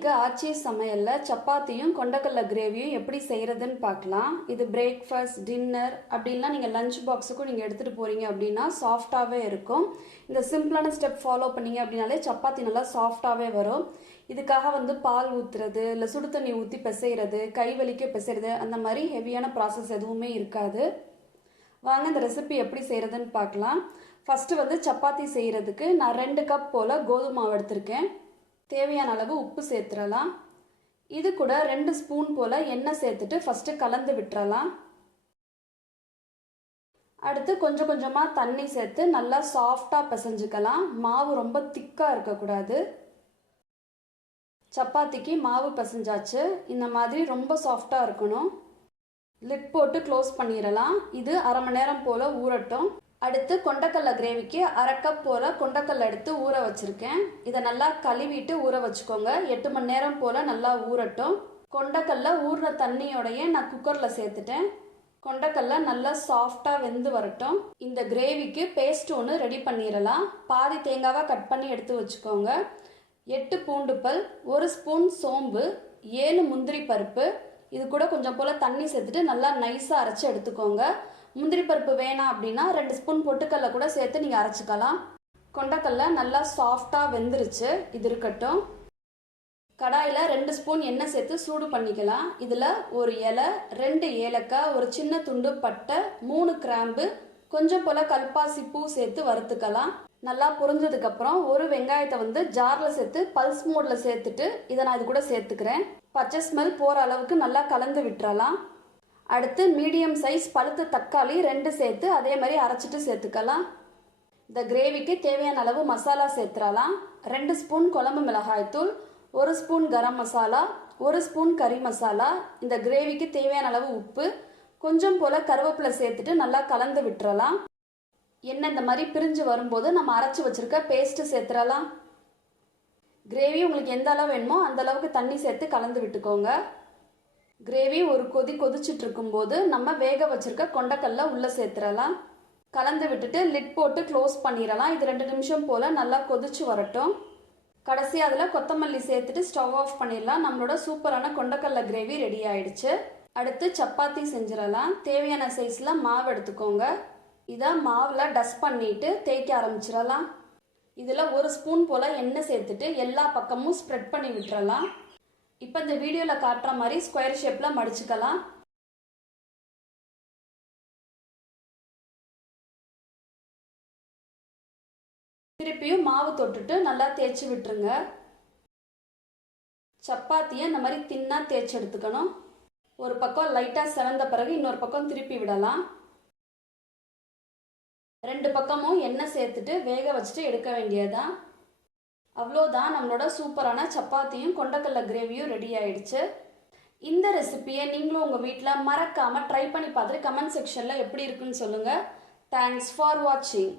இன்னைக்கு ஆச்சி சமையலில் சப்பாத்தியும் கொண்டக்கடலை கிரேவியும் எப்படி செய்கிறதுன்னு பார்க்கலாம். இது பிரேக்ஃபாஸ்ட் டின்னர் அப்படின்லாம் நீங்கள் லஞ்ச் பாக்ஸுக்கும் நீங்கள் எடுத்துகிட்டு போகிறீங்க அப்படின்னா சாஃப்டாகவே இருக்கும். இந்த சிம்பிளான ஸ்டெப் ஃபாலோ பண்ணீங்க அப்படின்னாலே சப்பாத்தி நல்லா சாஃப்டாகவே வரும். இதுக்காக வந்து பால் ஊற்றுறது இல்லை சுடு தண்ணி ஊற்றி பிசைறது கை வலிக்க பிசைறது அந்த மாதிரி ஹெவியான ப்ராசஸ் எதுவுமே இருக்காது. வாங்க இந்த ரெசிபி எப்படி செய்கிறதுன்னு பார்க்கலாம். ஃபஸ்ட்டு வந்து சப்பாத்தி செய்கிறதுக்கு நான் ரெண்டு கப் போல் கோதுமை மாவு எடுத்திருக்கேன். தேவையான அளவு உப்பு சேர்த்துடலாம். இது கூட ரெண்டு ஸ்பூன் போல் எண்ணெய் சேர்த்துட்டு ஃபஸ்ட்டு கலந்து விட்டுறலாம். அடுத்து கொஞ்சம் கொஞ்சமாக தண்ணி சேர்த்து நல்லா சாஃப்டாக பிசைஞ்சுக்கலாம். மாவு ரொம்ப திக்காக இருக்கக்கூடாது. சப்பாத்திக்கு மாவு பிசைஞ்சாச்சு. இந்த மாதிரி ரொம்ப சாஃப்டாக இருக்கணும். லிட் போட்டு க்ளோஸ் பண்ணிடலாம். இது அரை மணி நேரம் போல் ஊறட்டும். அடுத்து கொண்டக்கடலை கிரேவிக்கு அரை கப் போல் கொண்டக்கடலை எடுத்து ஊற வச்சுருக்கேன். இதை நல்லா கழுவிட்டு ஊற வச்சுக்கோங்க. எட்டு மணி நேரம் போல் நல்லா ஊறட்டும். கொண்டக்கடலை ஊறின தண்ணியோடையே நான் குக்கரில் சேர்த்துட்டேன். கொண்டக்கல்ல நல்லா சாஃப்டாக வெந்து வரட்டும். இந்த கிரேவிக்கு பேஸ்ட் ஒன்று ரெடி பண்ணிடலாம். பாதி தேங்காவாக கட் பண்ணி எடுத்து வச்சுக்கோங்க. எட்டு பூண்டு பல் ஒரு ஸ்பூன் சோம்பு ஏழு முந்திரி பருப்பு. இது கூட கொஞ்சம் போல் தண்ணி சேர்த்துட்டு நல்லா நைஸாக அரைச்சி எடுத்துக்கோங்க. முந்திரி பருப்பு வேணாம் அப்படின்னா ரெண்டு ஸ்பூன் பொட்டுக்கல்ல கூட சேர்த்து நீங்கள் அரைச்சிக்கலாம். கொண்டக்கல்ல நல்லா சாஃப்டாக வெந்துருச்சு. இது இருக்கட்டும். கடாயில் ரெண்டு ஸ்பூன் எண்ணெய் சேர்த்து சூடு பண்ணிக்கலாம். இதில் ஒரு இலை ரெண்டு ஏலக்காய் ஒரு சின்ன துண்டு பட்டை மூணு கிராம்பு கொஞ்சம் போல் கல்பாசி பூ சேர்த்து வறுத்துக்கலாம். நல்லா புரிஞ்சதுக்கப்புறம் ஒரு வெங்காயத்தை வந்து ஜாரில் சேர்த்து பல்ஸ் மோடில் சேர்த்துட்டு இதை நான் இது கூட சேர்த்துக்கிறேன். பச்சை ஸ்மெல் போகிற அளவுக்கு நல்லா கலந்து விட்டுறலாம். அடுத்து மீடியம் சைஸ் பழுத்த தக்காளி ரெண்டு சேர்த்து அதே மாதிரி அரைச்சிட்டு சேர்த்துக்கலாம். இந்த கிரேவிக்கு தேவையான அளவு மசாலா சேர்த்துடலாம். ரெண்டு ஸ்பூன் குழம்பு மிளகாய்த்தூள் ஒரு ஸ்பூன் கரம் மசாலா ஒரு ஸ்பூன் கறி மசாலா. இந்த கிரேவிக்கு தேவையான அளவு உப்பு கொஞ்சம் போல் கருவேப்பிலை சேர்த்துட்டு நல்லா கலந்து விட்டுறலாம். எண்ணெய் இந்த மாதிரி பிரிஞ்சு வரும்போது நம்ம அரைச்சி வச்சுருக்க பேஸ்ட்டு சேர்த்துடலாம். கிரேவி உங்களுக்கு எந்த அளவு வேணுமோ அந்த அளவுக்கு தண்ணி சேர்த்து கலந்து விட்டுக்கோங்க. கிரேவி ஒரு கொதி கொதிச்சுட்டு இருக்கும்போது நம்ம வேக வச்சிருக்க கொண்டக்கல்ல உள்ளே சேர்த்துடலாம் கலந்து விட்டுட்டு லிட் போட்டு க்ளோஸ் பண்ணிடலாம் இது ரெண்டு நிமிஷம் போல் நல்லா கொதிச்சு வரட்டும். கடைசி அதில் கொத்தமல்லி சேர்த்துட்டு ஸ்டவ் ஆஃப் பண்ணிடலாம் நம்மளோட சூப்பரான கொண்டக்கல்ல கிரேவி ரெடி ஆயிடுச்சு. அடுத்து சப்பாத்தி செஞ்சிடலாம் தேவையான சைஸில் மாவு எடுத்துக்கோங்க. இதை மாவில் டஸ்ட் பண்ணிட்டு தேய்க்க ஆரம்பிச்சிடலாம் இதில் ஒரு ஸ்பூன் போல் எண்ணெய் சேர்த்துட்டு எல்லா பக்கமும் ஸ்ப்ரெட் பண்ணி விட்டுறலாம். இப்போ இந்த வீடியோவில் காட்டுற மாதிரி ஸ்கொயர் ஷேப்பில் மடிச்சுக்கலாம். திருப்பியும் மாவு தொட்டுட்டு நல்லா தேய்ச்சி விட்டுருங்க. சப்பாத்தியை இந்த மாதிரி தின்னாக தேய்ச்சி எடுத்துக்கணும். ஒரு பக்கம் லைட்டாக செவந்த பிறகு இன்னொரு பக்கம் திருப்பி விடலாம். ரெண்டு பக்கமும் எண்ணெய் சேர்த்துட்டு வேக வச்சுட்டு எடுக்க வேண்டியதுதான். அவ்வளோதான் நம்மளோட சூப்பரான சப்பாத்தியும் கொண்டக்கடலை கிரேவியும் ரெடி ஆயிடுச்சு. இந்த ரெசிபியை நீங்களும் உங்கள் வீட்டில் மறக்காமல் ட்ரை பண்ணி பார்த்துட்டு கமெண்ட் செக்ஷனில் எப்படி இருக்குன்னு சொல்லுங்கள் தேங்க்ஸ் ஃபார் வாட்சிங்